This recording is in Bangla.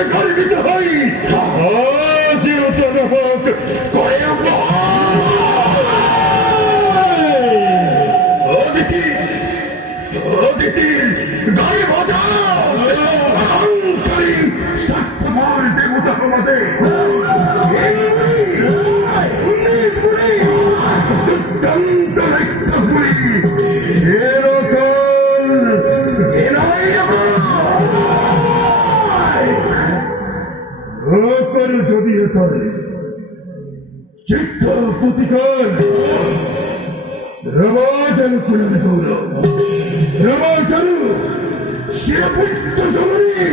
তোমাকে গর্বিত হই জীবন হোক করে গায়ে বাজাও অহংকারী স্বার্থপর দেবতা আমাদের দুর্দান্ত রক্তপুরী এরকম এরাই করে জড়িয়ে করে চিত্ত প্রতিকার রমাজন করে গৌরব রমাজন শিরপুত্র জননী